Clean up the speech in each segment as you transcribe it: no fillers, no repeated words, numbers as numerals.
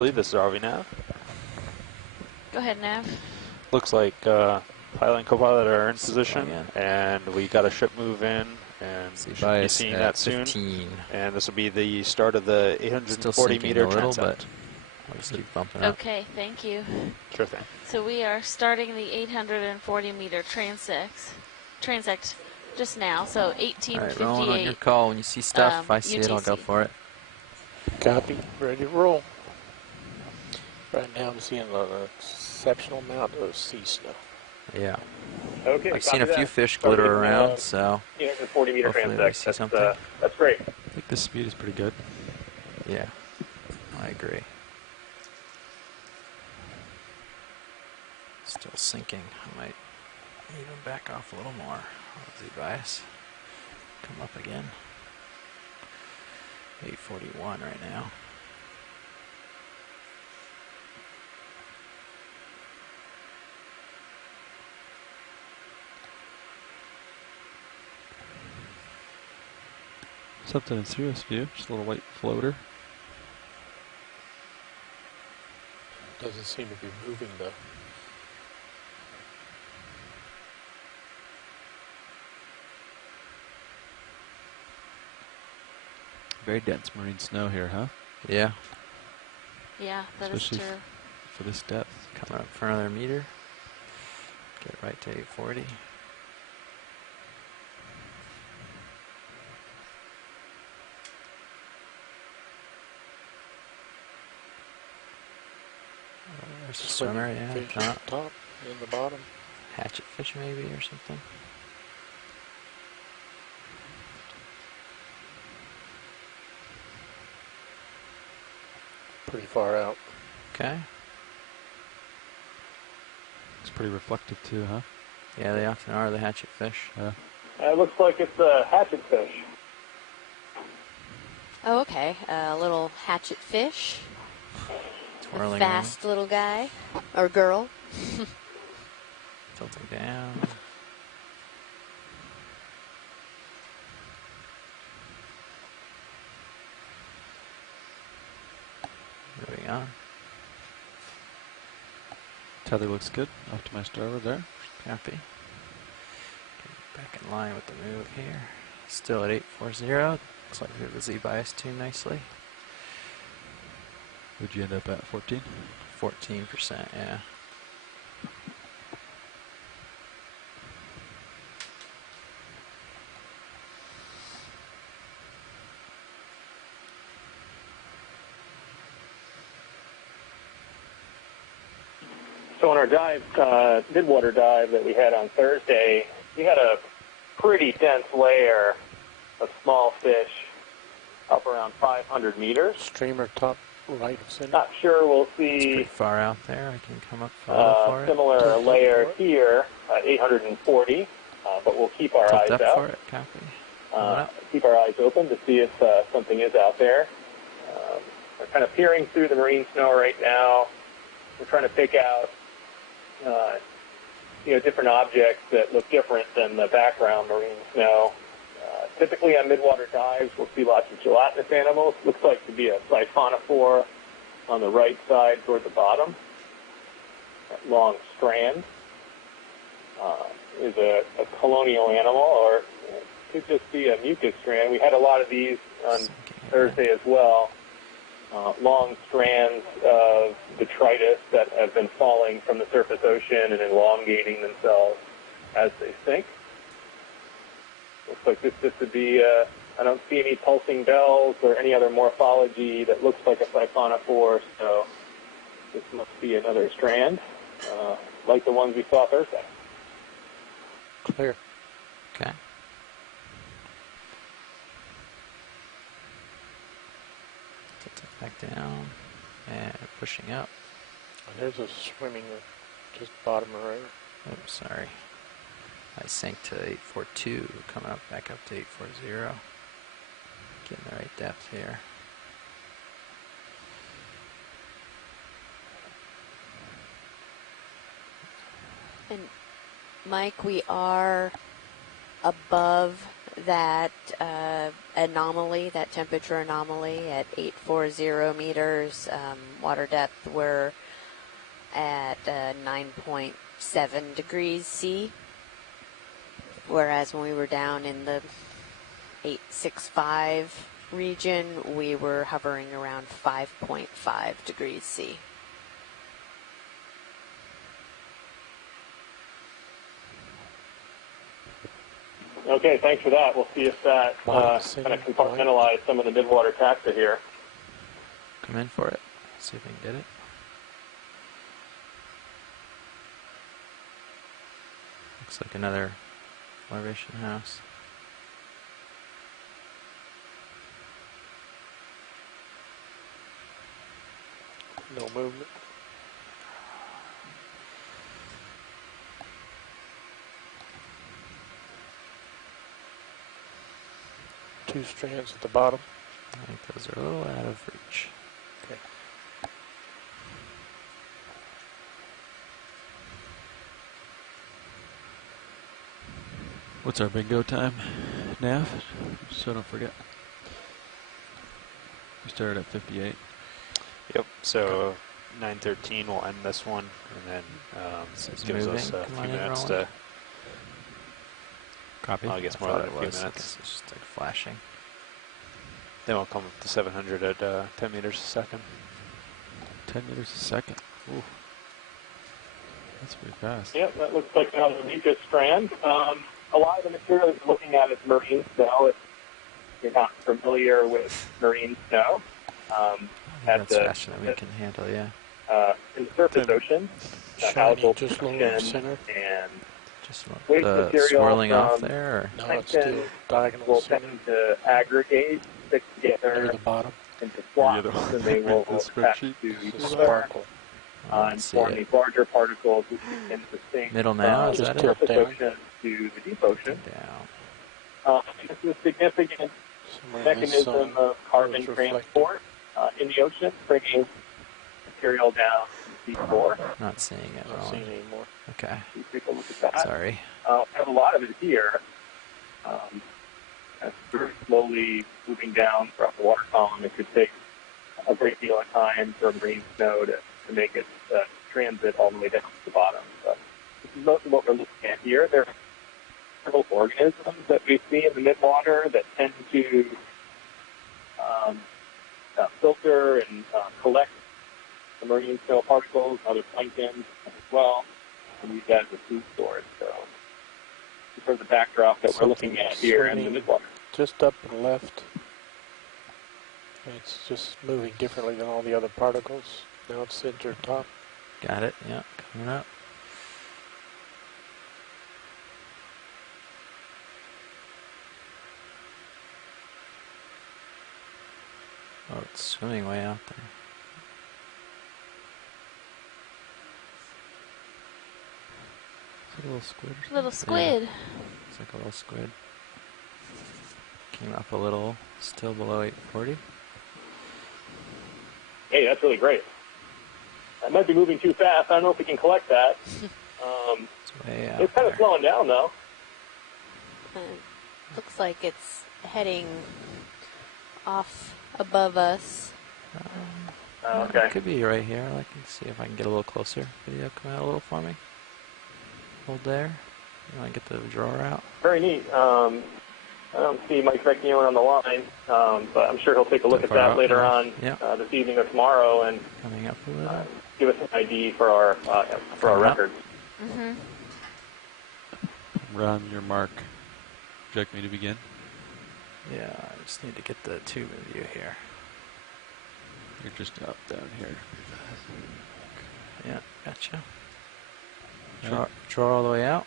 This is ROV Nav. Go ahead, Nav. Looks like pilot and co-pilot are in position, and we got a ship move in, and we should be seeing that soon. 15. And this will be the start of the 840-meter transect. I'll just keep bumping up. Okay, thank you. Sure thing. So we are starting the 840-meter transect just now. So 1858. All right, Rowan, on your call. When you see stuff, if I see it, I'll go for it. Copy. Ready to roll. Right now I'm seeing an exceptional amount of sea snow. Yeah. Okay. I've seen a few fish glitter around, so 840-meter hopefully we transect. see something. That's great. I think the speed is pretty good. Yeah, I agree. Still sinking. I might even back off a little more. Z bias. Come up again. 841 right now. Something in serious view, just a little white floater. Doesn't seem to be moving though. Very dense marine snow here, huh? Yeah. Yeah, that is true. For this depth. Coming up for another meter. Get right to 840. There's a swimmer, yeah, top and the bottom. Hatchet fish maybe or something. Pretty far out. Okay. It's pretty reflective too, huh? Yeah, they often are, the hatchet fish. Yeah. It looks like it's a hatchet fish. Oh, okay. A little hatchet fish. Twirling a fast little guy. Or girl. Tilting down. Moving on. Tether looks good. Off to my starboard there. Copy. Back in line with the move here. Still at 840. Looks like we have the Z bias tuned nicely. Would you end up at 14? 14%, yeah. So on our dive, Midwater dive that we had on Thursday, we had a pretty dense layer of small fish up around 500 meters. Streamer top right of center. Not sure we'll It's see pretty far out there. I can come up for it. similar layer here at 840, but we'll keep our eyes Tilt out. up for it. Copy. Keep our eyes open to see if something is out there. We're kind of peering through the marine snow right now. We're trying to pick out different objects that look different than the background marine snow. Typically on midwater dives, we'll see lots of gelatinous animals. Looks like to be a siphonophore on the right side toward the bottom. That long strand is a colonial animal, or it could just be a mucus strand. We had a lot of these on Thursday as well. Long strands of detritus that have been falling from the surface ocean and elongating themselves as they sink. Looks like this would be, I don't see any pulsing bells or any other morphology that looks like a siphonophore, so this must be another strand, like the ones we saw Thursday. Clear. Okay. Back down and pushing up. There's a swimming just bottom of the river. Oops, sorry. I sank to 842, coming up back up to 840. Getting the right depth here. And Mike, we are above that anomaly, that temperature anomaly at 840 meters. Water depth, we're at 9.7 degrees C, whereas when we were down in the 865 region, we were hovering around 5.5 degrees C. Okay, thanks for that. We'll see if that kind of compartmentalized some of the midwater taxa here. Come in for it. See if we can get it. Looks like another elevation house. No movement. Two strands at the bottom. I think those are a little out of reach. Okay. What's our bingo time, Nav? So don't forget. We started at 58. Yep, so 9:13 will end this one, and then it gives us a few minutes to... Copy. I guess more than a few minutes. It's just like flashing. Then we'll come up to 700 at 10 meters a second. 10 meters a second. Ooh. That's pretty fast. Yep, that looks like another mucus strand. A lot of the material you're looking at is marine snow. If you're not familiar with marine snow, that's faster than we can handle, yeah. in the surface ocean, Shiny, just low in the center. And just waste the material swirling off from there? Or? No, it's still diagonal will center. tend to aggregate, stick Near together the bottom. into flocks, and they will The attach spreadsheet. to It's each a other sparkle. and form these larger particles which you tend to sink Middle now, from is the that it? surface Down. ocean to the deep ocean. Down. This is a significant Somewhere in this mechanism zone, of carbon those reflected. transport in the ocean, bringing material down to seafloor. Not seeing it, Not Roland. seeing it anymore. Okay. You take a look at that. Sorry. We have a lot of it here. That's very slowly moving down throughout the water column. It could take a great deal of time for marine snow to make it transit all the way down to the bottom. But this is mostly what we're looking at here. There are several organisms that we see in the midwater that tend to filter and collect the marine snow particles, other plankton as well, and use that as a food source. So this is sort of the backdrop that we're looking at here in the midwater. Just up and left. It's just moving differently than all the other particles. Now it's center top. Got it. Yeah, coming up. Oh, it's swimming way out there. Is it a little squid or something? Little squid. It's like a little squid. Came up a little, still below 840. Hey, that's really great. That might be moving too fast. I don't know if we can collect that. It's way out It's kind there. of slowing down, though. Looks like it's heading off above us. Okay. It could be right here. I can see if I can get a little closer. Video come out a little for me. Hold there. You want to get the drawer out? Very neat. I don't see Mike Vecchione on the line, but I'm sure he'll take a look at Far that out, later yeah. on Yeah. this evening or tomorrow and Coming up a little. give us an ID for our Coming up. records. Mm-hmm. Ron, your mark. Would you like me to begin? Yeah, I just need to get the tube in view here. You're just up down here. Yeah, gotcha. Yeah. Draw all the way out.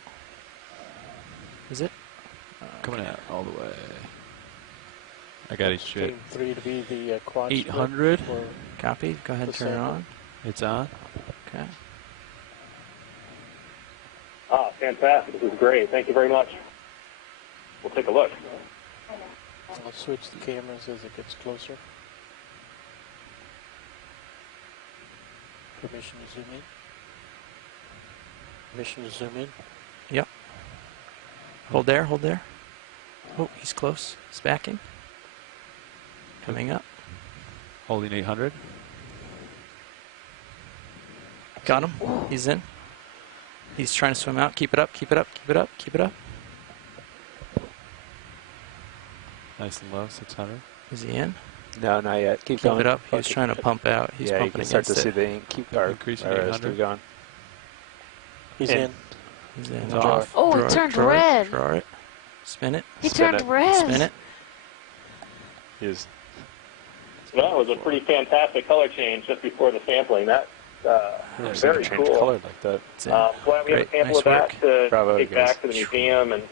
Is it? Coming out all the way. I got his shit. Team 3 to be the quad 800. split for Copy. Go ahead and turn it sample. on. It's on. Okay. Ah, fantastic. This is great. Thank you very much. We'll take a look. I'll switch the cameras as it gets closer. Permission to zoom in. Permission to zoom in. Yep. Hold there. Hold there. Oh, he's close. He's backing. Coming up. Holding 800. Got him. He's in. He's trying to swim out. Keep it up, keep it up, keep it up, keep it up. Nice and low, 600. Is he in? No, not yet. Keep Keep going. it up. He was trying to pump out. He's yeah, you pumping can start against to see it. the ink. Keep our Increasing arrows 800. keep going. He's in. He's in. It's Off. Oh, Draw it turned draw red. Draw it. Spin it. He Spin turned it. red. Spin it. He's So that was a pretty fantastic color change just before the sampling. That's never seen it very change cool. color like that. It's in. Glad we have a Great. sample Nice of that work. to Bravo, take guys. back to the museum and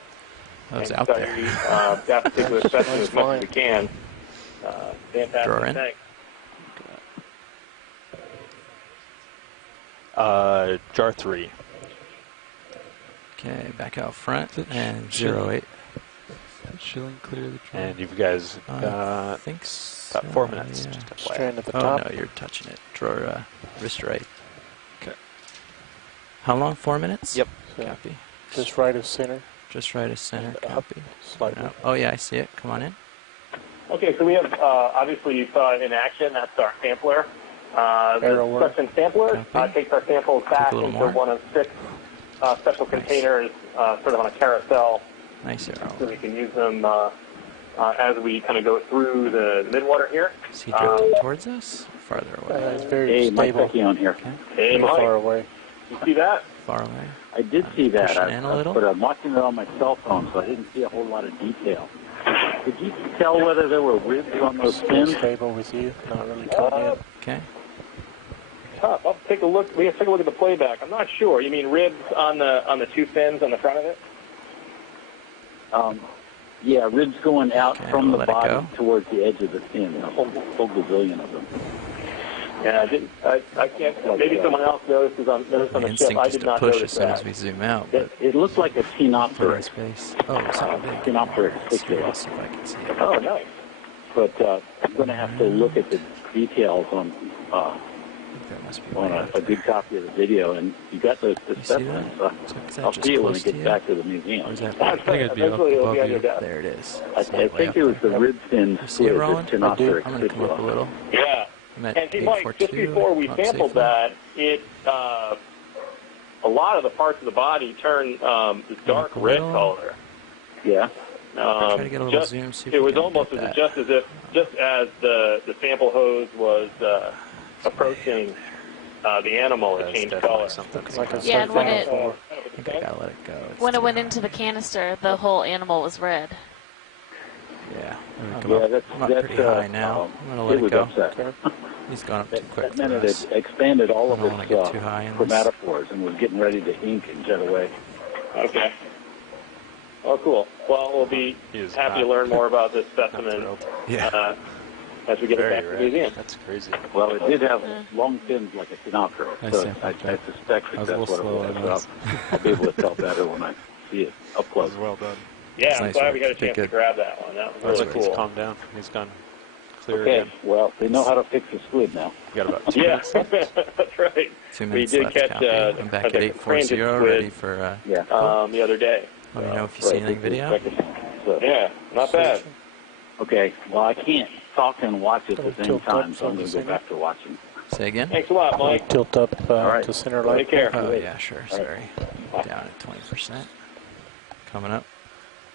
That was and out study there. that particular specimen as much as we can. Fantastic. Draw in. Thanks. Jar 3. Okay, back out front and Chilling. 08. Chilling clear the trail. And you guys I got think so. about 4 minutes. Yeah. Just to play. Strand at the Oh top. no, you're touching it. Draw wrist right. Okay. How long? 4 minutes? Yep. So Copy. just right of center. Just right of center. And up. Copy. Slightly. No. Oh yeah, I see it. Come on in. Okay, so we have, obviously you saw it in action. That's our sampler. Arrow The work. specimen sampler Copy. takes our samples back a little into more. one of 6 special containers, sort of on a carousel, Nice so arrow. we can use them as we kind of go through the Midwater here. Is he drifting towards us? Farther away. It's very stable. on here. Okay. Hey, Very Mike, far away. you see that? Far away. I did see that, Pushing in a little. but I'm watching it on my cell phone, so I didn't see a whole lot of detail. Did you tell whether there were ribs on those Still fins? stable with you. Not really caught yet. Okay. Tough. I'll take a look. We have to take a look at the playback. I'm not sure. You mean ribs on the 2 fins on the front of it? Yeah, ribs going out Okay, from we'll the let it body go. towards the edge of the fin. A whole gazillion of them. Yeah, I can't. Maybe someone else noticed on My the ship. instinct I is did to not push notice as soon that. as we zoom out, but It looked like a for our Ctenopteris. space. Oh, something big. Ctenopteris Let's see cichlid. if I can see it. Oh, nice. But I'm going to have to look at the details on I think that must be way out a there. good copy of the video, and you got the You see specimens. that? Is that I'll just see it when close it to gets you? back to the Or museum. is that That's think it'd be up eventually it'll be above on your you. desk. there? It is. I think it was the rib fin You see it, squid, the Roland? Ctenopteris I'm going to come up a cichlid. little. Yeah. I'm at And see, Mike, just 842. before we Up sampled safely. that, it a lot of the parts of the body turn this dark a red little. color. Yeah. Try to get a little Just- zoom. See if it we was can almost get that. just as the sample hose was approaching the animal, it That's changed definitely color. something. Looks like a Yeah, and when it- sunflower. I think I gotta let it go. It's When it too went high. into the canister, the whole animal was red. Yeah. Yeah, that's I'm up pretty high now. I'm going to let it it was go. upset. He's gone up too quick That meant for it us. had expanded all I of don't wanna its get too high in this. chromatophores and was getting ready to ink and jet away. Okay. Oh, cool. Well, we'll be He is happy to not- learn more about this Not specimen thrilled. Yeah. as we get it Very back to the red. museum. That's crazy. Well, it did have long fins like a Ctenopteris, I so see. I suspect I was that a that's little what it slow was. on So I'll be able to tell better when I see it up close. Well done. Yeah, That's I'm nice glad work. we got a Did chance to good. grab that one. That was That's really right. He's cool. calmed down. He's gone clear Okay, again. well, they know how to fix a squid now. You got about 2 Yeah, minutes left. that's right. 2 We minutes did left. catch Copy. I'm back at a 840, transit ready squid for. Yeah. the other day. Let me know if you see anything video. So, Yeah, not bad. okay, well, I can't talk and watch at the Don't same tilt time, up so I'm going to go focusing. back to watching. Say again. Thanks a lot, Mike. Tilt up right. to center light. Take care. Oh yeah, sure. Sorry. Down at 20%. Coming up.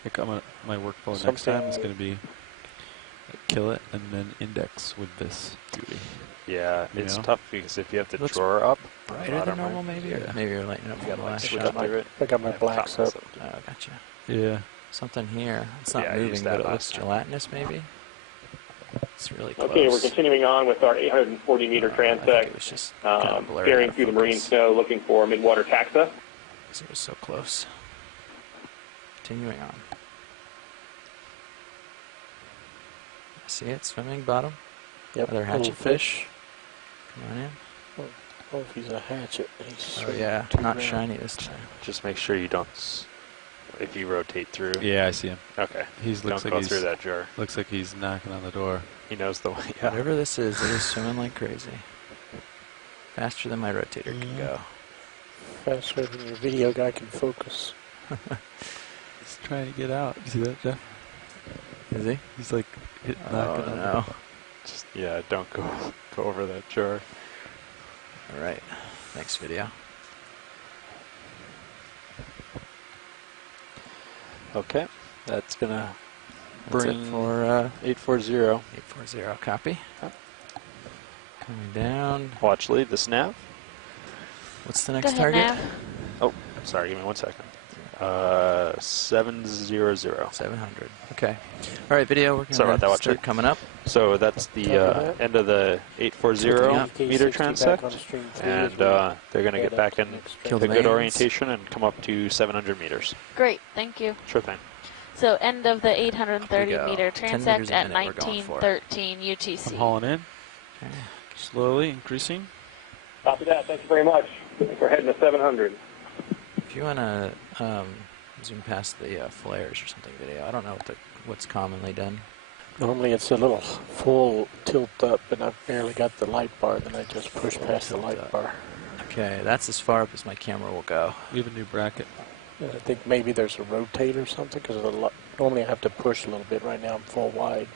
I think my workflow next Something- time is going to be kill it and then index with this beauty. Yeah, You it's know? tough because if you have the Looks drawer up, Brighter bottom than normal, right, maybe, or Yeah. maybe you're lighting up you from got the like last switch shot. up through it. I got my blacks up. Oh, gotcha. Yeah. Something here. It's not Yeah, I used moving, that but it last looks time. gelatinous, maybe. It's really close. Okay, we're continuing on with our 840 meter I think transect, it was just kind of blurred steering out through the of marine focus, snow, looking for midwater taxa. 'cause it was so close. Continuing on. See it swimming bottom. Yep. Other little hatchet fish. Come on in. Oh, if he's a hatchet, he's Oh yeah, too not round. shiny this time. Just make sure you don't. If you rotate through. Yeah, I see him. Okay. He's Don't looks like go he's through that jar. looks like he's knocking on the door. He knows the way. Yeah. Whatever this is, it is swimming like crazy. Faster than my rotator can go. Faster than your video guy can focus. He's trying to get out. You see that, Jeff? Is he? He's like knocking on no. Just, yeah, don't go over that jar. All right. Next video. Okay, that's gonna That's bring it for 840. 840. Copy. Coming down. Watch lead, the snap. What's the Go next ahead, target? Nav. Oh, sorry, give me 1 second. 700. 700. Okay. All right, video. We're Sorry about that, gonna watch start it. coming up. So that's the end of the 840 meter transect, and they're going to get back in Kill the the good mains. orientation and come up to 700 meters. Great, thank you. Sure thing. So end of the 830 Here we go. meter 10 transect meters a at minute we're going for. 1913 UTC. I'm hauling in. Okay. Slowly increasing. Copy that. Thank you very much. We're heading to 700. If you want to zoom past the flares or something video, I don't know what's commonly done. Normally it's a little full tilt up, and I've barely got the light bar, then I just push past the light bar. Okay, that's as far up as my camera will go. We have a new bracket. And I think maybe there's a rotate or something, because normally I have to push a little bit. Right now I'm full wide.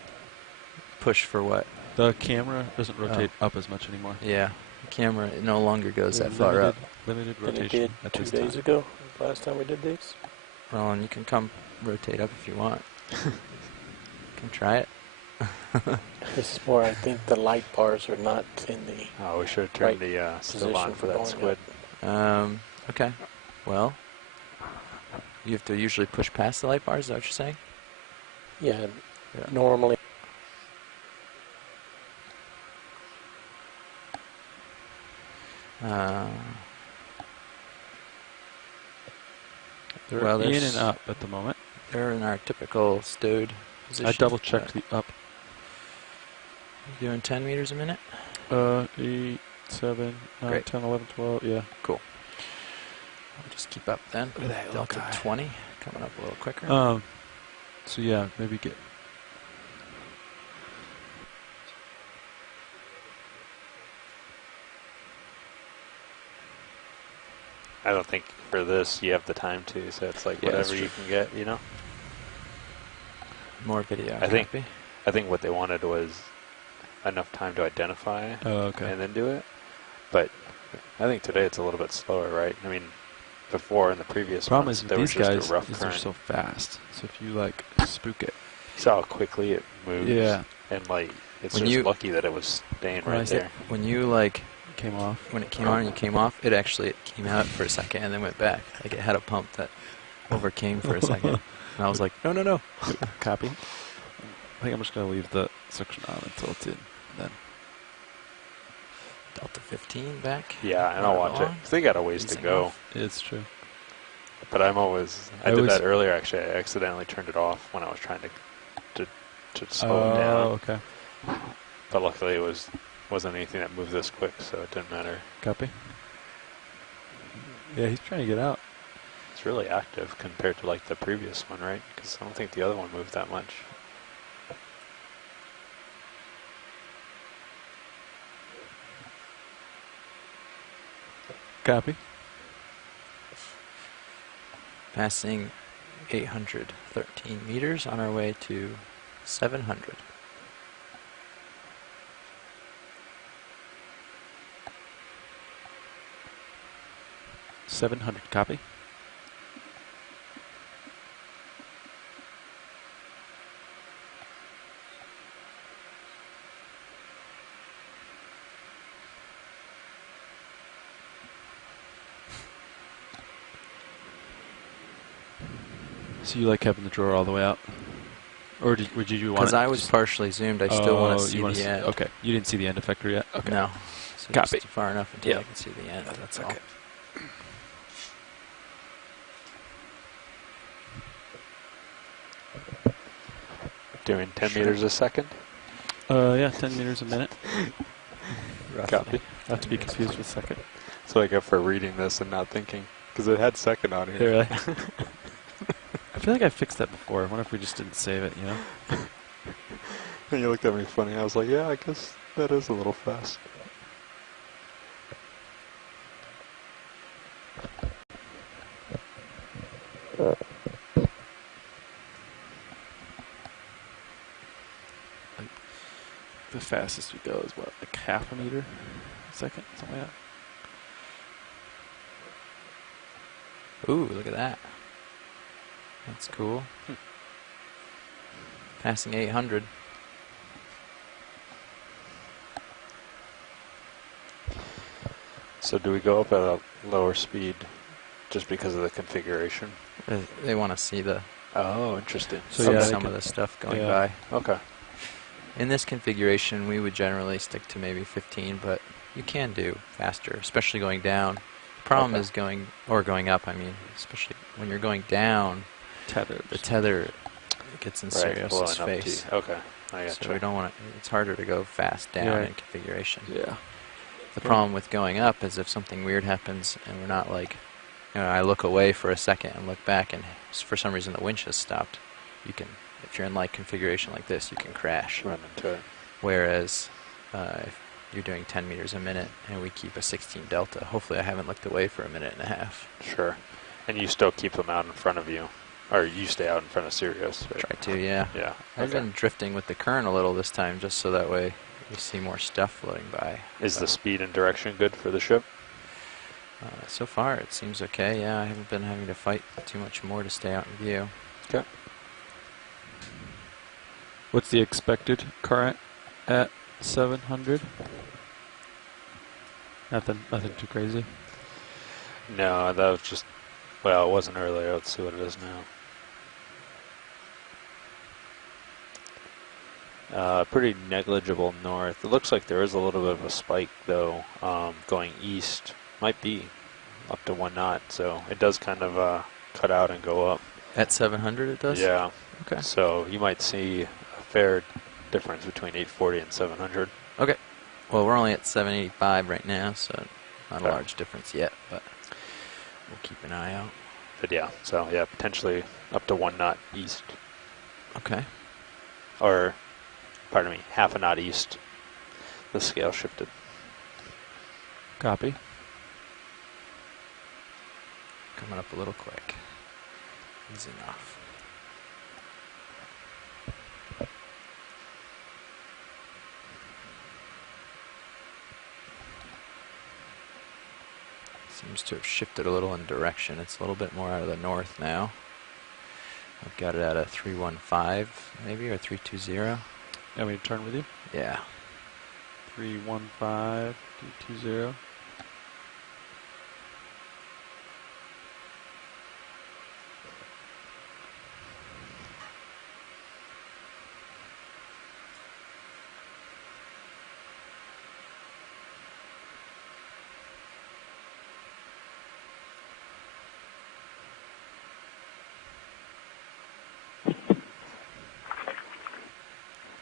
Push for what? The camera doesn't rotate up as much anymore. Yeah, the camera no longer goes that far up. Limited And it rotation. did 2 days ago, last time we did this. Well, and you can come rotate up if you want. Come try it. This is more, I think the light bars are not in the... Oh, we should have turned the still on for that squid. Okay. Well, you have to usually push past the light bars, is that what you're saying? Yeah, normally. They're in and up at the moment. They're in our typical stowed position. I double checked the up. You doing 10 meters a minute? 8, 7, 9, Great. 10, 11, 12, yeah. Cool. I'll just keep up then. Delta 20, coming up a little quicker. So yeah, maybe get... I don't think for this you have the time to, so it's like whatever you can get, you know? More video. I think what they wanted was enough time to identify and then do it. But I think today it's a little bit slower, right? I mean, before in the previous problem ones, is there was these just guys a rough is they're current. so fast. So if you like spook it, You saw how quickly it moves. Yeah. And like, it's When just you- lucky that it was staying right there. When you like came off. when it came on and you came off, it came out for a second and then went back. Like it had a pump that overcame for a second. And I was like, no, no, no. Copy. I think I'm just going to leave the suction on until it's in. Then Delta 15 back. Yeah, and I'll watch it. 'Cause they got a ways to Easing go. off. it's true. But I did that earlier actually. I accidentally turned it off when I was trying to slow it down. Okay. But luckily it wasn't anything that moved this quick, so it didn't matter. Copy. Yeah, he's trying to get out. It's really active compared to like the previous one, right? Because I don't think the other one moved that much. Copy. Passing 813 meters on our way to 700. $700. Copy. So you like having the drawer all the way out? Or did you want it? Because I was partially zoomed, I still want to see the end. Okay, you didn't see the end effector yet? Okay. No. So Copy. just far enough until I can see the end. That's all. Okay. Doing 10 meters a second? Yeah, 10 meters a minute. Copy. Not to be confused with second. That's what I get for reading this and not thinking. Because it had second on here. Really? I feel like I fixed that before. I wonder if we just didn't save it, you know? And you looked at me funny. I was like, yeah, I guess that is a little fast. the fastest we go is what, like half a meter a second, something like that. Ooh, look at that. That's cool. Passing 800. So do we go up at a lower speed just because of the configuration? They want to see the Oh, interesting. So some of the stuff going by. Okay. In this configuration, we would generally stick to maybe 15, but you can do faster, especially going down. The problem is going up, I mean, especially when you're going down, the tether gets in Sirius's face. Okay, I gotcha. So we don't want to, it's harder to go fast down in configuration. Yeah. The problem with going up is if something weird happens and we're not like, I look away for a second and look back and for some reason the winch has stopped, you can, if you're in like configuration like this, you can crash. Run into it. Whereas if you're doing 10 meters a minute and we keep a 16 delta, hopefully I haven't looked away for a minute and a half. Sure. And you still keep them out in front of you, or you stay out in front of Sirius. Right? Try to, yeah. Yeah. I've been drifting with the current a little this time just so that way we see more stuff floating by. Is the speed and direction good for the ship? So far it seems okay, yeah. I haven't been having to fight too much more to stay out in view. Okay. What's the expected current at 700? Nothing too crazy. No, that was just, well, it wasn't earlier. Let's see what it is now. Pretty negligible north. It looks like there is a little bit of a spike, though, going east. Might be up to 1 knot, so it does kind of cut out and go up. At 700 it does? Yeah. Okay. So you might see a fair difference between 840 and 700. Okay. Well, we're only at 785 right now, so not a large difference yet, but we'll keep an eye out. But yeah, so yeah, potentially up to 1 knot east. Okay. Or, pardon me, half a knot east. The scale shifted. Copy. Coming up a little quick. Easy enough. Seems to have shifted a little in direction. It's a little bit more out of the north now. I've got it at a 315 maybe, or 320. You want me to turn with you? Yeah. 315, 320.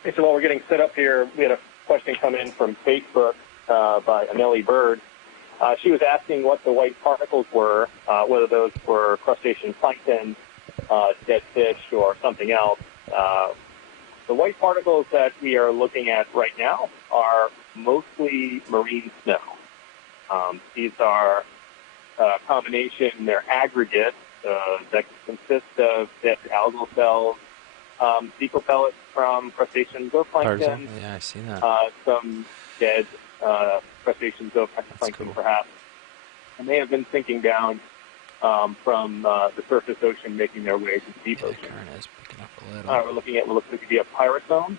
Okay, so while we're getting set up here, we had a question come in from Facebook by Anneli Bird. She was asking what the white particles were, whether those were crustacean plankton, dead fish, or something else. The white particles that we are looking at right now are mostly marine snow. These are a combination, they're aggregates that consist of dead algal cells, fecal pellets from crustacean zooplankton. Yeah, I see that. Some dead crustacean zooplankton, cool. Perhaps. And they have been sinking down from the surface ocean, making their way to the deep ocean. The current is picking up a little. We're looking at what looks like to be a pyrosome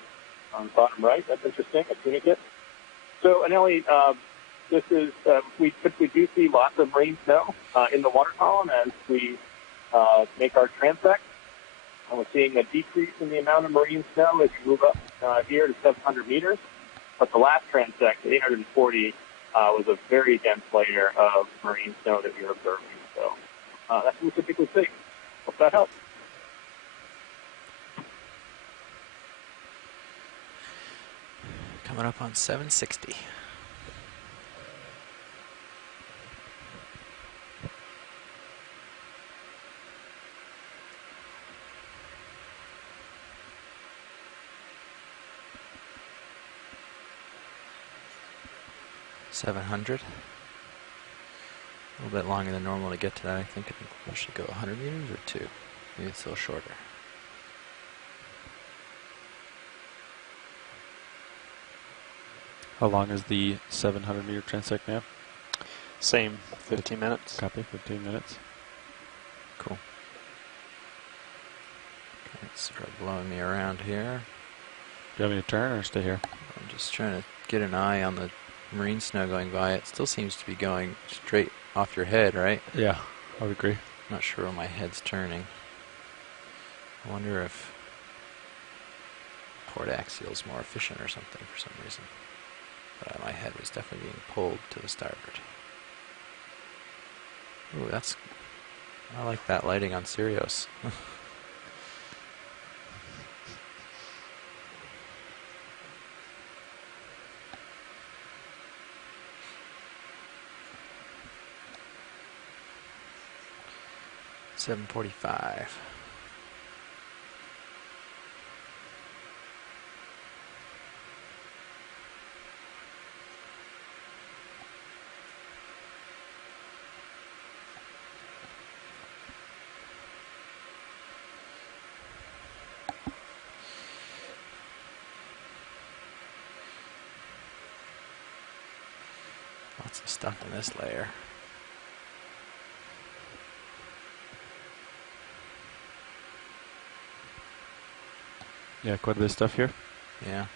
on the bottom right. That's interesting, a tunicate. So, Anneli, this is, we typically do see lots of marine snow in the water column as we make our transect. We're seeing a decrease in the amount of marine snow as we move up here to 700 meters. But the last transect, 840, was a very dense layer of marine snow that we were observing. So that's what we typically see. Hope that helps. Coming up on 760. $700. A little bit longer than normal to get to that. I think we should go 100 meters or 2. Maybe it's a little shorter. How long is the 700 meter transect now? Same, 15 minutes. Copy, 15 minutes. Cool. Okay, it's sort of blowing me around here. Do you want me to turn or stay here? I'm just trying to get an eye on the marine snow going by. It still seems to be going straight off your head, right? Yeah, I would agree. Not sure where my head's turning. I wonder if port axial is more efficient or something for some reason. But my head was definitely being pulled to the starboard. Ooh, I like that lighting on Sirius. $7:45. Lots of stuff in this layer. Yeah, quite a bit of stuff here. Yeah.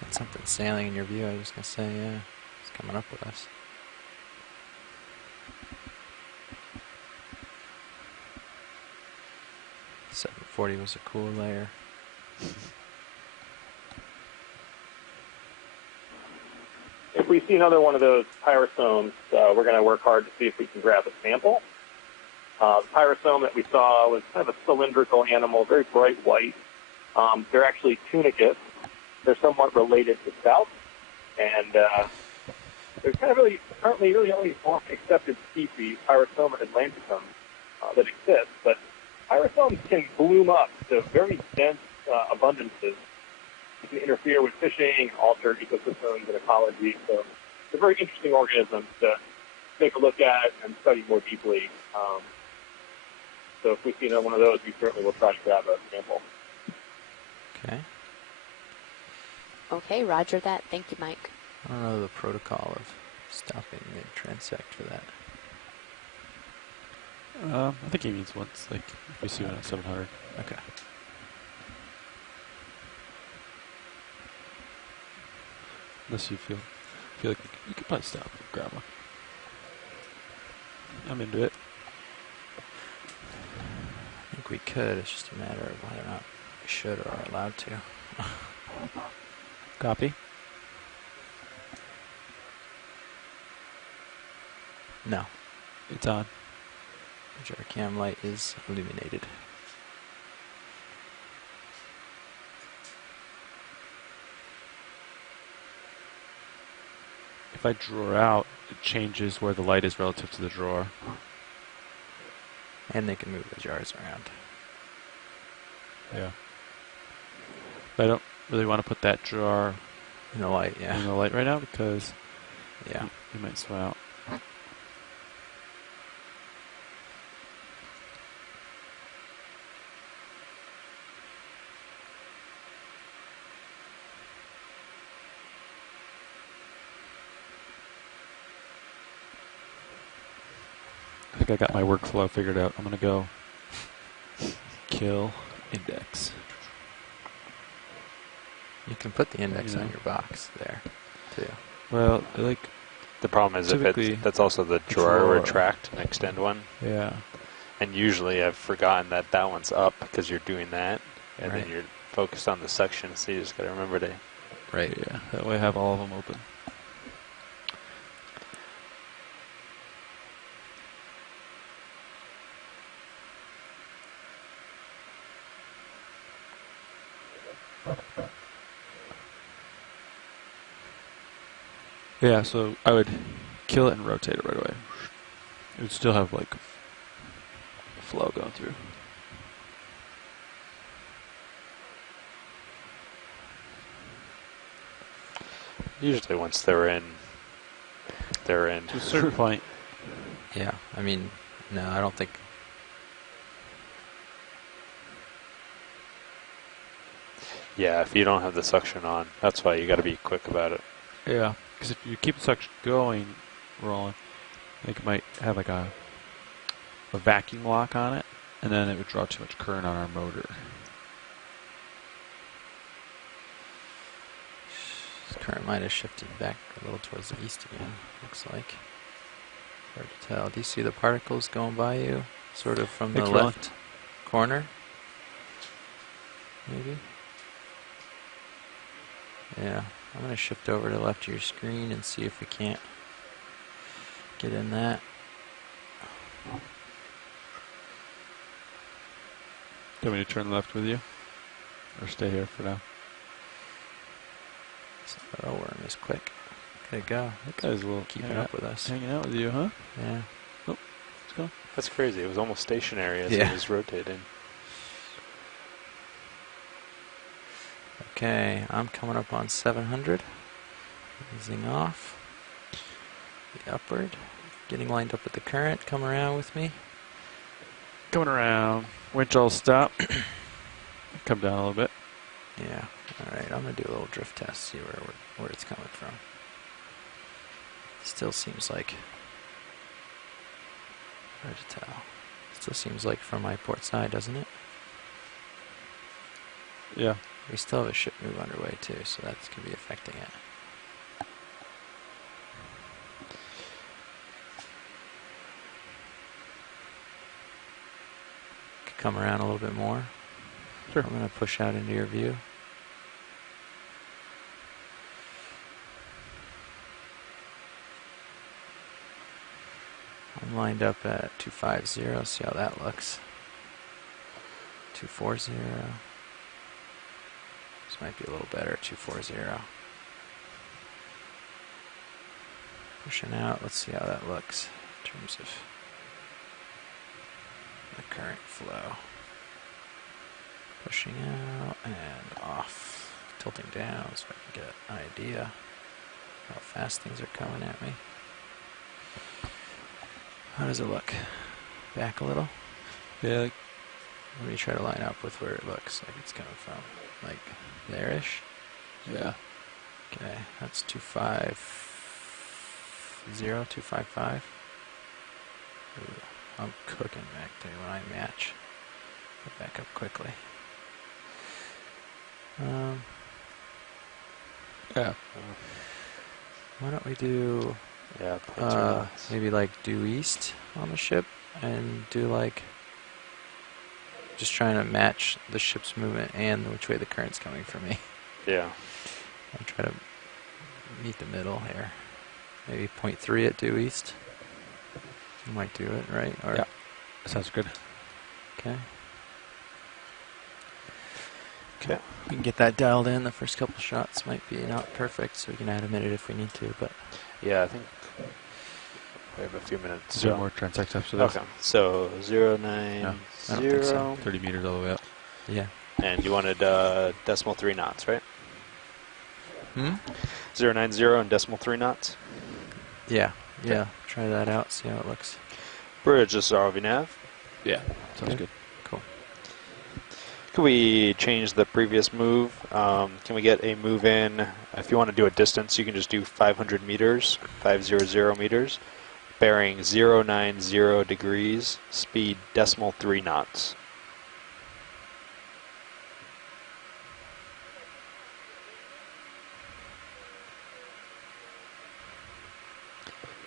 Got something sailing in your view, I was going to say, yeah. It's coming up with us. $740 was a cool layer. If we see another one of those pyrosomes, we're going to work hard to see if we can grab a sample. The pyrosome that we saw was kind of a cylindrical animal, very bright white. They're actually tunicates. They're somewhat related to South, and there's kind of currently really only one accepted species, Pyrosoma atlanticum, that exists. But pyrosomes can bloom up to very dense abundances. It can interfere with fishing, alter ecosystems and ecology. So it's a very interesting organism to take a look at and study more deeply. So if we see another one of those, we certainly will try to grab a sample. Okay. Okay, roger that. Thank you, Mike. I don't know the protocol of stopping mid-transect for that. I think he means once, like, if we see one at 700. Okay. Unless you feel like you could probably stop and grab one. I'm into it. I think we could. It's just a matter of whether or not we should or are allowed to. Copy. No. It's on. The jar cam light is illuminated. If I draw out, it changes where the light is relative to the drawer. And they can move the jars around. Yeah. But I don't really want to put that drawer In the light, yeah. in the light right now because Yeah. you might swim out. I think I got my workflow figured out. I'm going to go kill index. You can put the index Yeah. on your box there, too. Well, The problem is if typically that's also the drawer drawer. retract and extend one. yeah. And usually I've forgotten that that one's up because you're doing that. And Right. then you're focused on the section, so you just got to remember to. Right. Yeah, that way I have all of them open. Yeah, so I would kill it and rotate it right away. It would still have like flow going through. Usually once they're in, they're in. To a certain point. Yeah, I mean, no, I don't think. Yeah, if you don't have the suction on, that's why you got to be quick about it. Yeah, because if you keep the suction going, rolling, I think it might have like a vacuum lock on it, and then it would draw too much current on our motor. Current might have shifted back a little towards the east again, looks like. Hard to tell. Do you see the particles going by you? Sort of from the It's rolling. left corner? Maybe? Yeah. I'm going to shift over to the left of your screen and see if we can't get in that. Do you want me to turn left with you? Or stay here for now? So worm is quick. Good go. That guy's a little Keeping up with us. hanging out with you, huh? Yeah. Let's go. That's crazy. It was almost stationary as Yeah. it was rotating. Okay, I'm coming up on 700. Easing off. The upward. Getting lined up with the current. Come around with me. Coming around. Winch all stop. Come down a little bit. Yeah. Alright, I'm going to do a little drift test, see where it's coming from. Still seems like... hard to tell. Still seems like from my port side, doesn't it? Yeah. We still have a ship move underway too, so that's going to be affecting it. Could come around a little bit more. Sure. I'm going to push out into your view. I'm lined up at 250, see how that looks. 240. This might be a little better, 240. Pushing out, let's see how that looks in terms of the current flow. Pushing out and off, tilting down so I can get an idea how fast things are coming at me. How does it look? Back a little? Yeah. Let me try to line up with where it looks like it's coming from. Like there-ish? Yeah. Okay, that's 250, 255. Ooh, I'm cooking back there when I match. Get back up quickly. Yeah. Why don't we do Yeah, points are nuts. maybe like due east on the ship and do like just trying to match the ship's movement and which way the current's coming from me. Yeah. I'll try to meet the middle here. Maybe 0.3 at due east. You might do it, right? Or Yeah. Sounds good. okay. Okay. We can get that dialed in. The first couple shots might be not perfect, so we can add a minute if we need to. But Yeah, I think we have a few minutes. Is there so- more transect after this? Okay, so 090. No, I don't think so. 30 meters all the way up. yeah. And you wanted decimal 3 knots, right? Hmm? 090 and decimal 3 knots. Yeah. Yeah. Try that out. See how it looks. Bridge, this is ROV nav. Yeah. Sounds Okay. good. Cool. Can we change the previous move? Can we get a move in? If you want to do a distance, you can just do 500 meters, 500 meters, bearing 090 degrees, speed decimal 3 knots.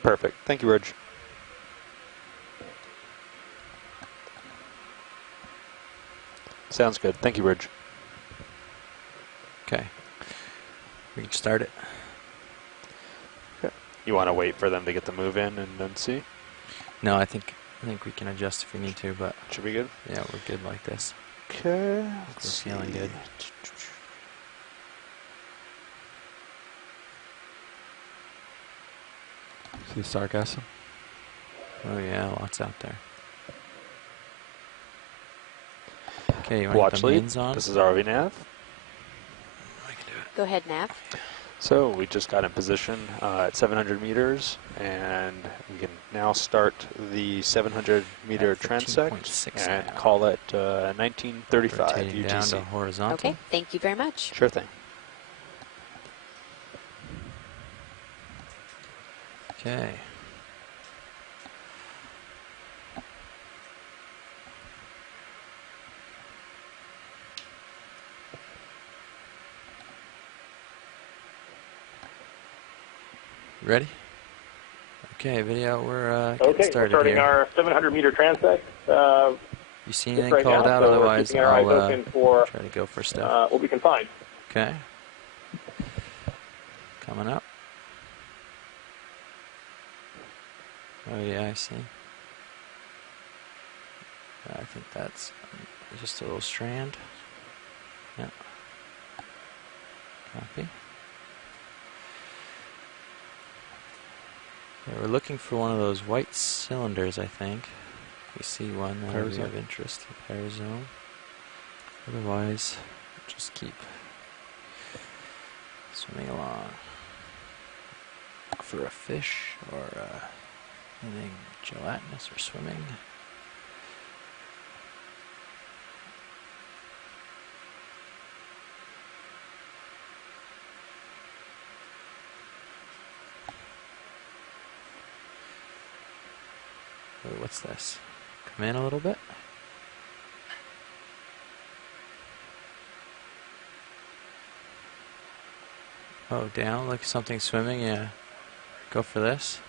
Perfect. Thank you, Ridge. Sounds good. Thank you, Ridge. Okay. We can start it. You want to wait for them to get the move in and then see? No, I think we can adjust if we need to, but Should be good. yeah, we're good like this. Okay. We're feeling good. See the sargassum? Oh yeah, lots out there. Okay, you want Watch to get the lead. mains on? This is ROV nav. I can do it. Go ahead, Nav. So we just got in position at 700 meters, and we can now start the 700 meter At transect 15.6 and now. call it 1935 Rotating down to UTC. horizontal. Okay, thank you very much. Sure thing. Okay. Ready? Okay, video. We're getting Okay, we're started starting here. our 700 meter transect. You see Just anything right called now, out? so we're Otherwise, keeping our eyes I'll open for try to go for stuff. what we can find. Okay. Coming up. Oh yeah, I see. I think that's just a little strand. Yeah. Copy. Yeah, we're looking for one of those white cylinders, I think. If we see one that would be of interest, the parazone. Otherwise, just keep swimming along. Look for a fish or anything gelatinous or swimming. Oh, what's this? Come in a little bit. Oh, down, like something swimming, yeah. Go for this.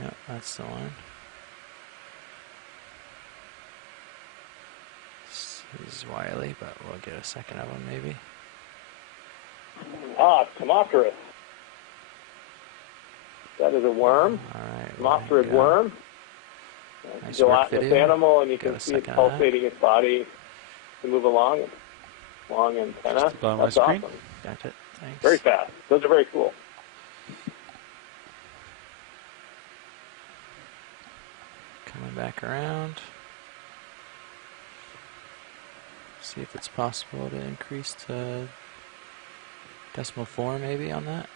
Yep, that's the one. He's wily, but we'll get a second of him maybe. Ah, Tomopterus. That is a worm. Alright. Tomopterid worm. Nice Gelatinous work, video. animal, and you Got can a see it second of that. pulsating its body to move along. Long antenna. Just about on my That's screen. awesome. Got it. Thanks. Very fast. Those are very cool. Coming back around. See if it's possible to increase to decimal 4 maybe on that.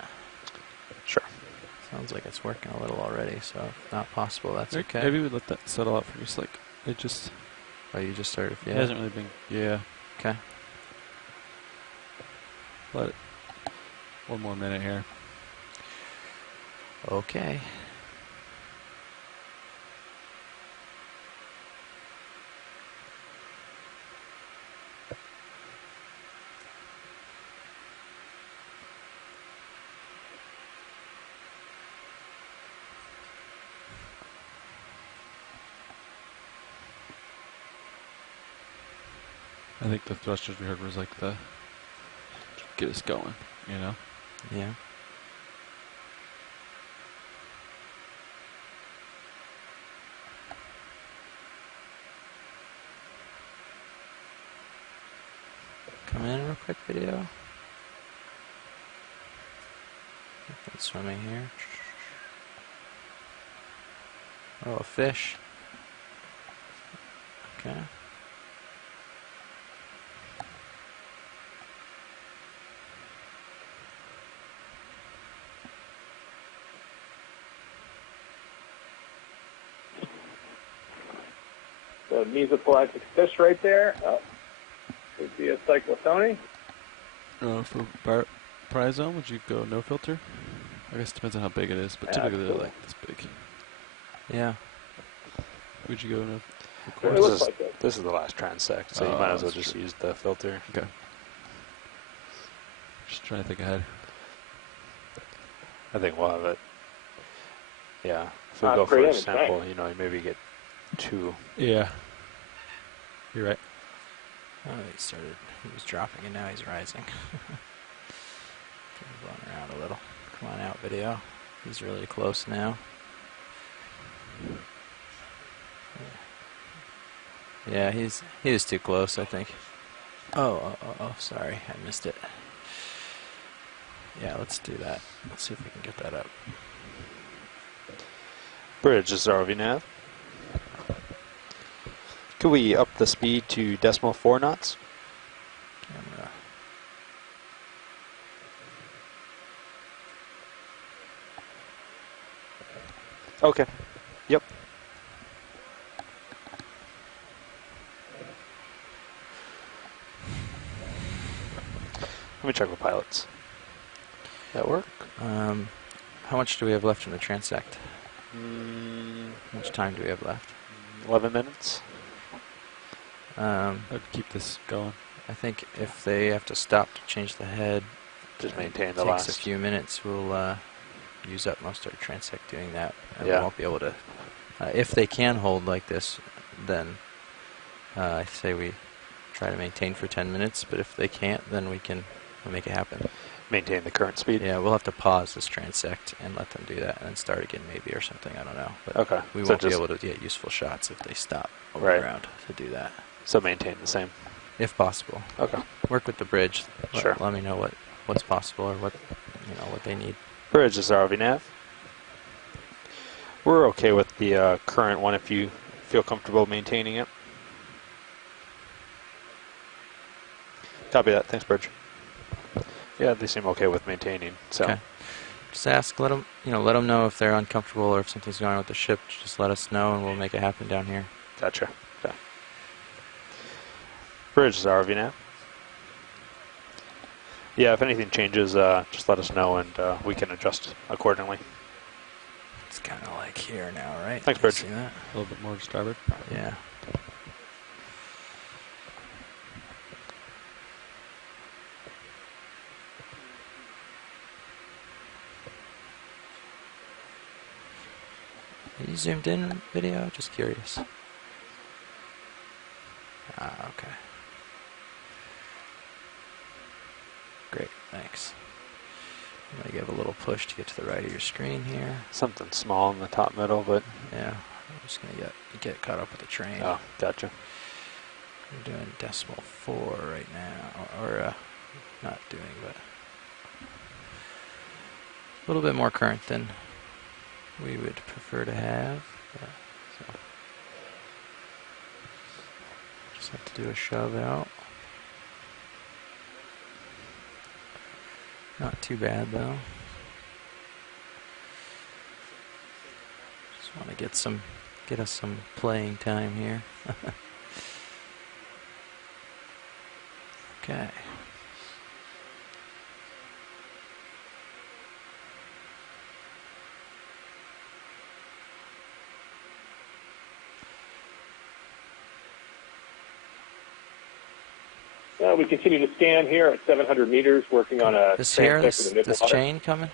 Sure. Sounds like it's working a little already, so if not possible, that's okay. Maybe we let that settle out for just like, it just Oh, you just started, it hasn't really been, yeah. Okay. Let it, one more minute here. Okay. I think the thrusters we heard was like the, get us going, you know? Yeah. Come in real quick, video. Nothing swimming here. Oh, a fish. Okay. The mesopelagic fish right there. Could be a cyclothony. For Prizone, would you go no filter? I guess it depends on how big it is, but typically they're like this big. Yeah. Would you go no? It looks like it. This is the last transect, so you Oh, might as well that's just true. use the filter. Okay. Just trying to think ahead. I think we'll have it. Yeah, if we Ah, go for great a image, sample, thanks. you know, you maybe get 2. Yeah. You're right. Oh, he was dropping and now he's rising. Going around a little. Come on out, video. He's really close now. Yeah, he was too close, I think. Oh, sorry, I missed it. Yeah, let's do that. Let's see if we can get that up. Bridge, this is ROV nav. Could we up the speed to decimal 4 knots? Camera. Okay. Yep. Let me check with pilots. That work? How much do we have left in the transect? Mm, How much time do we have left? 11 minutes. I'd keep this going. I think if they have to stop to change the head, Just it maintain the takes last. a few minutes. We'll use up most of our transect doing that. And Yeah. we won't be able to. If they can hold like this, then I say we try to maintain for 10 minutes. But if they can't, then we'll make it happen. Maintain the current speed. Yeah, we'll have to pause this transect and let them do that, and then start again maybe or something. I don't know. But Okay. we So won't be just- able to get useful shots if they stop over Right. the ground to do that, So maintain the same. if possible. Okay. Work with the bridge. Sure. Let me know what's possible or what they need. Bridge, this is ROV nav. We're okay with the current one if you feel comfortable maintaining it. Copy that. Thanks, Bridge. Yeah, they seem okay with maintaining. So. Okay. Just ask, let them know if they're uncomfortable or if something's going on with the ship. Just let us know, and we'll make it happen down here. Gotcha. Okay. Bridge is ROV nav. Yeah, if anything changes, just let us know and we can adjust accordingly. It's kind of like here now, right? Thanks, You Bridge. See that? A little bit more to starboard. Yeah. Are you zoomed in video? Just curious. Okay. Great, thanks. I'm going to give a little push to get to the right of your screen here. Something small in the top middle, but Yeah, I'm just going to get caught up with the train. oh, gotcha. We're doing decimal 4 right now, or not doing, but a little bit more current than we would prefer to have. So just have to do a shove out. Not too bad though. Just want to get us some playing time here. Okay. We continue to scan here at 700 meters, working on a This here, transect of the this Midwater. chain coming?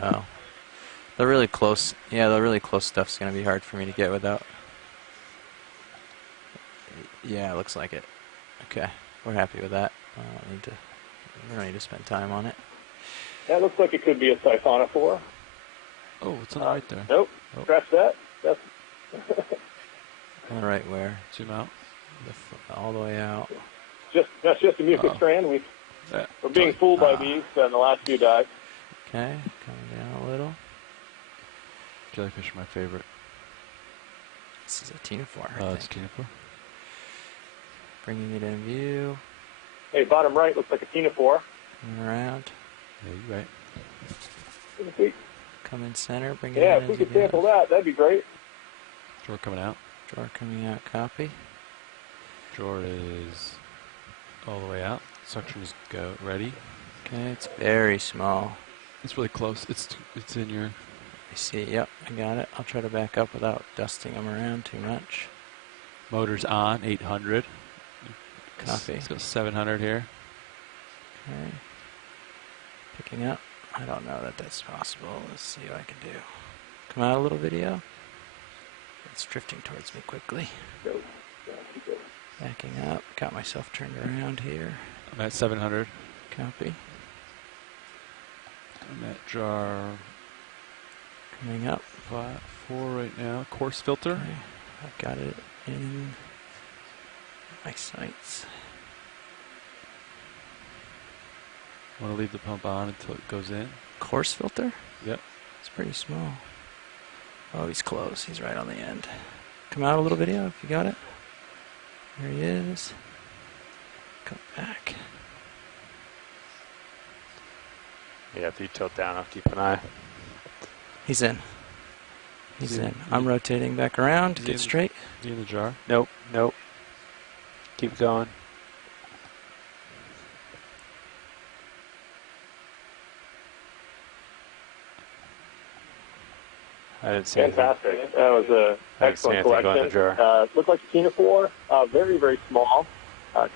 Oh. The really close, yeah, the really close stuff's going to be hard for me to get without. Yeah, it looks like it. Okay, we're happy with that. We don't need to spend time on it. That looks like it could be a siphonophore. Oh, it's on the right there. Nope. Oh. Scratch that. That's All right, where? Zoom out. All the way out. that's just a mucus Uh-oh. strand. Yeah. We're being fooled by these in the last few dives. Okay, coming down a little. Jellyfish are my favorite. This is a ctenophore, I It's think. ctenophore. Bringing it in view. Hey, bottom right looks like a ctenophore. Coming around. Yeah, you're right. If we, Come in center. Bring it yeah, in if we into could sample that, that'd be great. Drawer coming out. Drawer coming out. Copy. Drawer is all the way out. Suction is ready. Okay, it's very small. It's really close. It's in your. I see. Yep, I got it. I'll try to back up without dusting them around too much. Motor's on, 800. Copy. Let's go 700 here. Okay. Picking up. I don't know that that's possible. Let's see what I can do. Come out a little video. It's drifting towards me quickly. Go. Yeah, keep going. Backing up. Got myself turned around here. I'm at 700. Copy. I'm at jar Coming up. 4 right now. Course filter. Okay. I've got it in my sights. Want to leave the pump on until it goes in. Course filter? Yep. It's pretty small. Oh, he's close. He's right on the end. Come out a little video if you got it. There he is. Come back. Yeah, if you tilt down, I'll keep an eye. He's in. He's Is he- in. I'm rotating back around to is he get in- straight. Is he in the jar? Nope, nope. Keep going. I didn't see anything. Fantastic. That was an I didn't see excellent anything go in collection. the jar. Looked like a ctenophore, very, very small.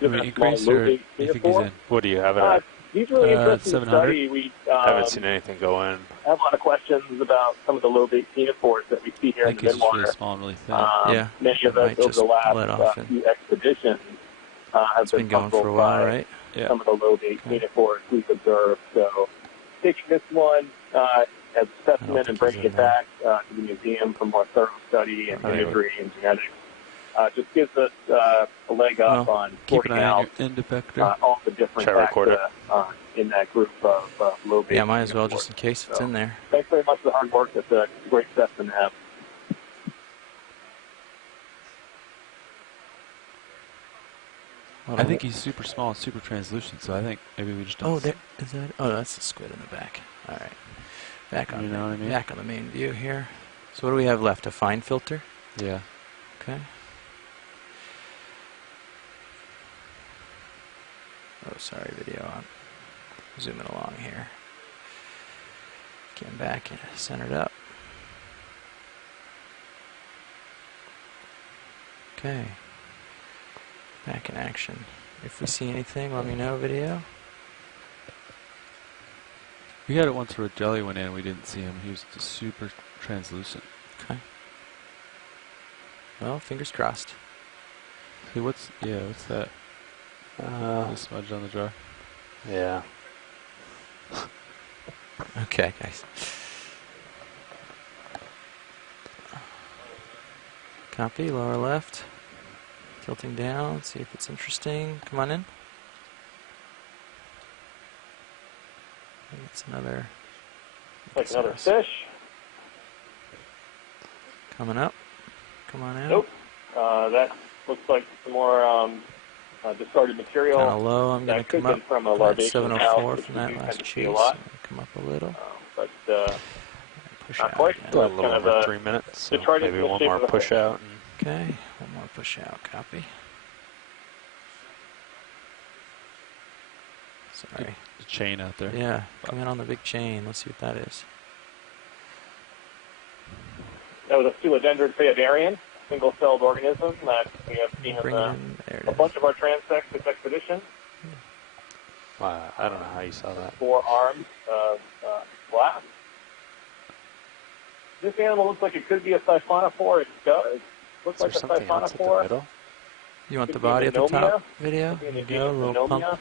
Do we increase or do you think he's in? What do you have it at? He's really interesting to 700? study. We I haven't seen anything go in. have a lot of questions about some of the low-bait ctenophores that we see here I in think the he's just really Midwater. small and really thin. Yeah, Many of it us might over just the last let off and- few expeditions have It's been going for a puzzled while, by right? Yeah. some of the low-bait ctenophores we've observed. So taking this one as a specimen think and bringing he's in it back to the museum for more thorough study and Oh, yeah. imagery and genetics just gives us a leg up Well, on Keep an sorting eye on out your end effector. all the different Should I record it? taxa in that group of low-bait Yeah, might as well ctenophores. just in case it's So, in there. Thanks very much for the hard work. That's a great specimen to have. I think he's super small and super translucent, so I think maybe we just don't. Oh, there is that. Oh, that's the squid in the back. All right, back on. You know what I mean? Back on the main view here. So what do we have left? A fine filter. Yeah. Okay. Oh, sorry, video. I'm zooming along here. Getting back and centered up. Okay. Back in action. If we see anything, let me know, video. We had it once where a jelly went in and we didn't see him. He was just super translucent. Okay. Well, fingers crossed. Hey, what's that? The smudge on the jar. Yeah. Okay, guys. Copy, lower left. Tilting down, see if it's interesting. Come on in. I think it's another. Like another fish. Coming up. Come on out. Nope. That looks like some more discarded material. Kind of low. I'm going to That could come have up. been from a About larvation 704 house, from which we that do last tend to see chase. a lot. I'm gonna come up a little. But Push not out quite. again. A That's little kind of over a 3 minutes. So trident maybe in the one shape more of a push fish. out. And Okay, one more push out. Copy. Sorry. The chain out there. Yeah, come in on the big chain. Let's see what that is. that was a Pseudodendron phaidarian, single-celled organism that we have seen Bring in it in. There a it is. bunch of our transects this expedition. I don't know how you saw that. 4 arms of glass. This animal looks like it could be a siphonophore. It does. Looks Is there like a something else at the siphonophore. middle? You want Could the be body at the Anomia. top video? Could be There you an go, a little Anomia.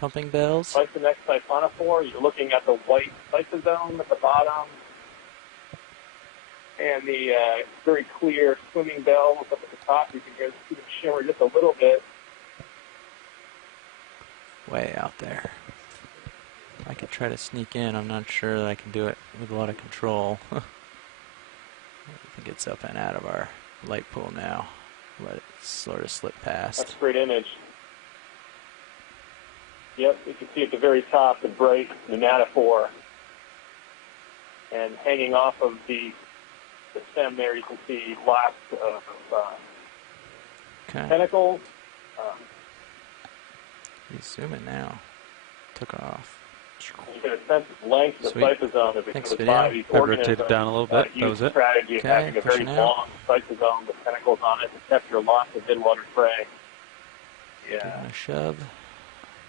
pumping bells. Lysonex siphonophore. You're looking at the white lysosome at the bottom, and the very clear swimming bells up at the top. You can see them shimmer just a little bit. Way out there. I could try to sneak in. I'm not sure that I can do it with a lot of control. I think it's up and out of our light pool now. Let it sort of slip That's past. a great image. Yep, you can see at the very top the bright nematophore. And hanging off of the stem there, you can see lots of Okay. tentacles. He's zooming now. Took off. You get a sense of length of the Sweet. cytosome as it Thanks, goes video. by these I rotated organisms. down a little bit. That Use was the it. strategy of Okay, having a very pushing out. long cytosome with tentacles on it to capture lots of midwater prey. Giving Yeah. a shove.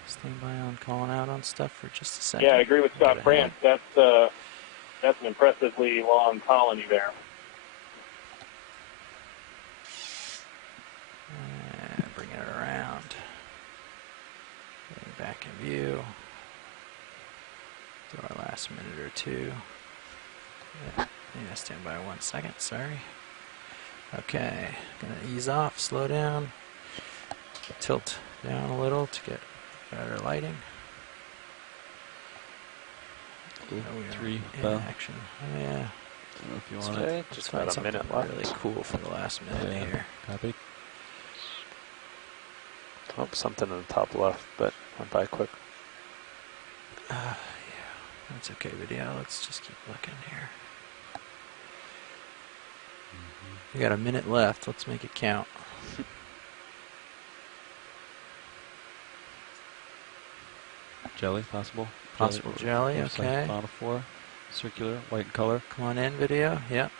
Stand by on calling out on stuff for just a second. Yeah, I agree with Scott Get France. ahead. That's an impressively long colony there. And bring it around. Getting back in view. Do our last minute or two. Yeah, stand by 1 second, sorry. Okay, gonna ease off, slow down. Tilt down a little to get better lighting. Cool. Oh, we are 3 in bell. action. Yeah. don't know if you want it. Okay, Let's just find about a something minute left. really cool for the last minute Yeah. here. Copy. Oh, something in the top left, but went by quick. Yeah, that's okay, video. Let's just keep looking here. We got a minute left. Let's make it count. Jelly, possible. Possible jelly, Looks like okay. ionophore, circular, white in color. Come on in, video. Yep.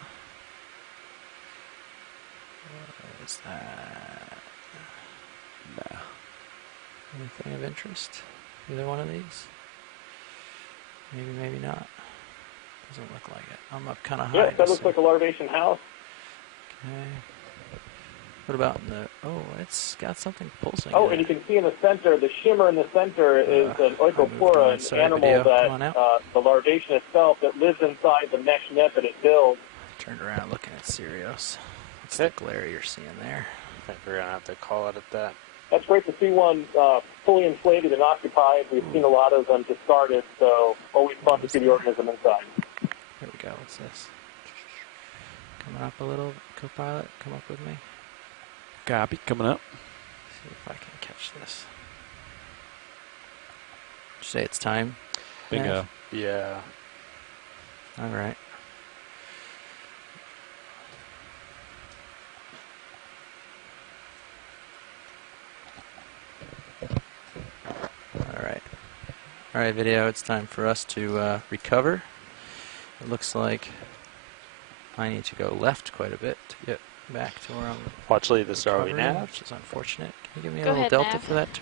What is that? Nah. Anything of interest? Either one of these? Maybe, maybe not. Doesn't look like it. I'm up kind of high. Yes, that looks like a larvation house. Okay. What about in the... Oh, it's got something pulsing. Oh, in and you it. can see in the center, the shimmer in the center is an I moved on. oikophora, an Sorry, animal video. Come on out. that the larvation itself that lives inside the mesh net that it builds. Turned around looking at Sirius. What's Okay. the glare you're seeing there? I think we're gonna have to call it at that. That's great to see one fully inflated and occupied. We've seen a lot of them discarded, so always fun to see the organism inside. Here we go. What's this? Coming up a little, co-pilot. Come up with me. Copy, coming up. See if I can catch this. Did you say it's time? Bingo. Yeah. All right. All right. All right, video. It's time for us to recover. It looks like I need to go left quite a bit to get back to where I'm Watch lead this ROV recovering, nav. which is unfortunate. Can you give me a Go little ahead, delta Nav. for that turn?